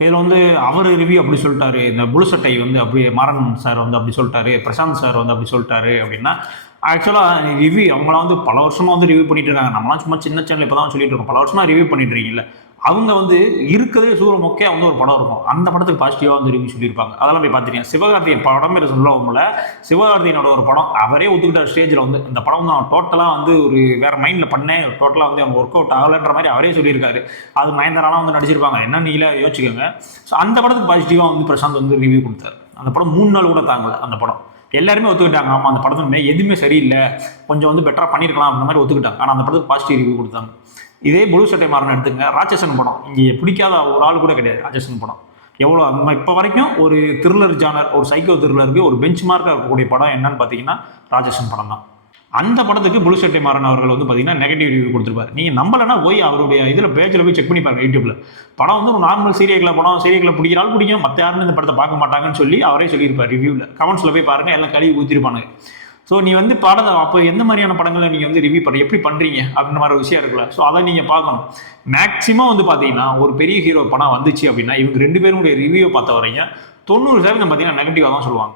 இதில் வந்து அவர் ரிவ்யூ அப்படி சொல்லிட்டாரு, இந்த புழு சட்டை வந்து அப்படி மாறன் சார் வந்து அப்படி சொல்லிட்டாரு, பிரசாந்த் சார் வந்து அப்படி சொல்லிட்டாரு அப்படின்னா, ஆக்சுவலாக ரிவ்யூ அவங்களாம் வந்து பல வருஷமாக வந்து ரிவ்யூ பண்ணிட்டு இருக்காங்க. நம்மளாம் சும்மா சின்ன சேனல் இப்போ தான் சொல்லிட்டு இருக்கோம். பல வருஷமா ரிவ்யூ பண்ணிட்டு இருக்கீங்கல்ல. அவங்க வந்து இருக்கிறதே சூர மொக்கையா வந்து ஒரு படம் இருக்கும். அந்த படத்துக்கு பாசிட்டிவாக வந்து ரிவ்யூ சொல்லியிருப்பாங்க. அதெல்லாம் போய் பார்த்துருக்கேன். சிவகார்த்திகேயன் படம் பேர் சொல்லவும்ல, சிவகார்த்திகேயனோட ஒரு படம் அவரே ஒத்துக்கிட்டார் ஸ்டேஜில் வந்து இந்த படம் தான் டோட்டலாக வந்து ஒரு வேற மைண்டில் பண்ணேன், டோட்டலாக வந்து அவங்க ஒர்க் அவுட் ஆகலைன்ற மாதிரி அவரே சொல்லியிருக்காரு. அது நயன்தாராலாம் வந்து நடிச்சிருப்பாங்க. என்ன நீங்களே யோசிச்சுக்கோங்க. ஸோ அந்த படத்துக்கு பாசிட்டிவாக வந்து பிரசாந்த் வந்து ரிவ்யூ கொடுத்தாரு. அந்த படம் 3 நாள் கூட தாங்கல அந்த படம். எல்லாருமே ஒத்துக்கிட்டாங்க. ஆமாம் அந்த படத்துல எதுவுமே சரியில்லை, கொஞ்சம் வந்து பெட்டராக பண்ணியிருக்கலாம் அந்த மாதிரி ஒத்துக்கிட்டாங்க. ஆனால் அந்த படத்துக்கு பாசிட்டிவ் ரிவ்யூ கொடுத்தாங்க. இதே புழு சட்டை மாறன் எடுத்துங்க, ராட்சசன் படம் இங்கே பிடிக்காத ஒரு ஆள் கூட கிடையாது. ராட்சசன் படம் எவ்வளோ நம்ம இப்போ வரைக்கும் ஒரு த்ரில்லர் ஜானர், ஒரு சைக்கோ த்ரில்லருக்கு ஒரு பெஞ்ச் மார்க்காக இருக்கக்கூடிய படம் என்னன்னு பார்த்தீங்கன்னா ராட்சசன் படம் தான். அந்த படத்துக்கு புழு சட்டை மாறன் அவர்கள் வந்து பார்த்தீங்கன்னா நெகட்டிவ் ரிவ்யூ கொடுத்துருப்பாரு. நீங்கள் நம்பலைன்னா போய் அவருடைய இதில் பேஜில் போய் செக் பண்ணி பாருங்க யூடியூப்ல. படம் வந்து ஒரு நார்மல் சீரியல்களை படம், சீரியல்களை பிடிக்கிறாலும் பிடிக்கும், மற்ற யாருமே இந்த படத்தை பார்க்க மாட்டாங்கன்னு சொல்லி அவரே சொல்லியிருப்பார் ரிவ்யூவில். கமெண்ட்ஸில் போய் பாருங்க, எல்லாம் கழுவி ஊற்றிருப்பானுங்க. ஸோ நீ வந்து படத்தை அப்போ எந்த மாதிரியான படங்களை நீங்கள் வந்து ரிவ்யூ பண்ண எப்படி பண்ணுறீங்க அப்படின்ற மாதிரி ஒரு விஷயம் இருக்குல்ல. ஸோ அதை நீங்கள் பார்க்கணும். மேக்ஸிமம் வந்து பார்த்தீங்கன்னா ஒரு பெரிய ஹீரோ படம் வந்துச்சு அப்படின்னா இவங்க 2 பேருடைய ரிவ்யூ பார்த்த வரைக்கும் 90% பார்த்தீங்கன்னா நெகட்டிவாக தான் சொல்லுவாங்க.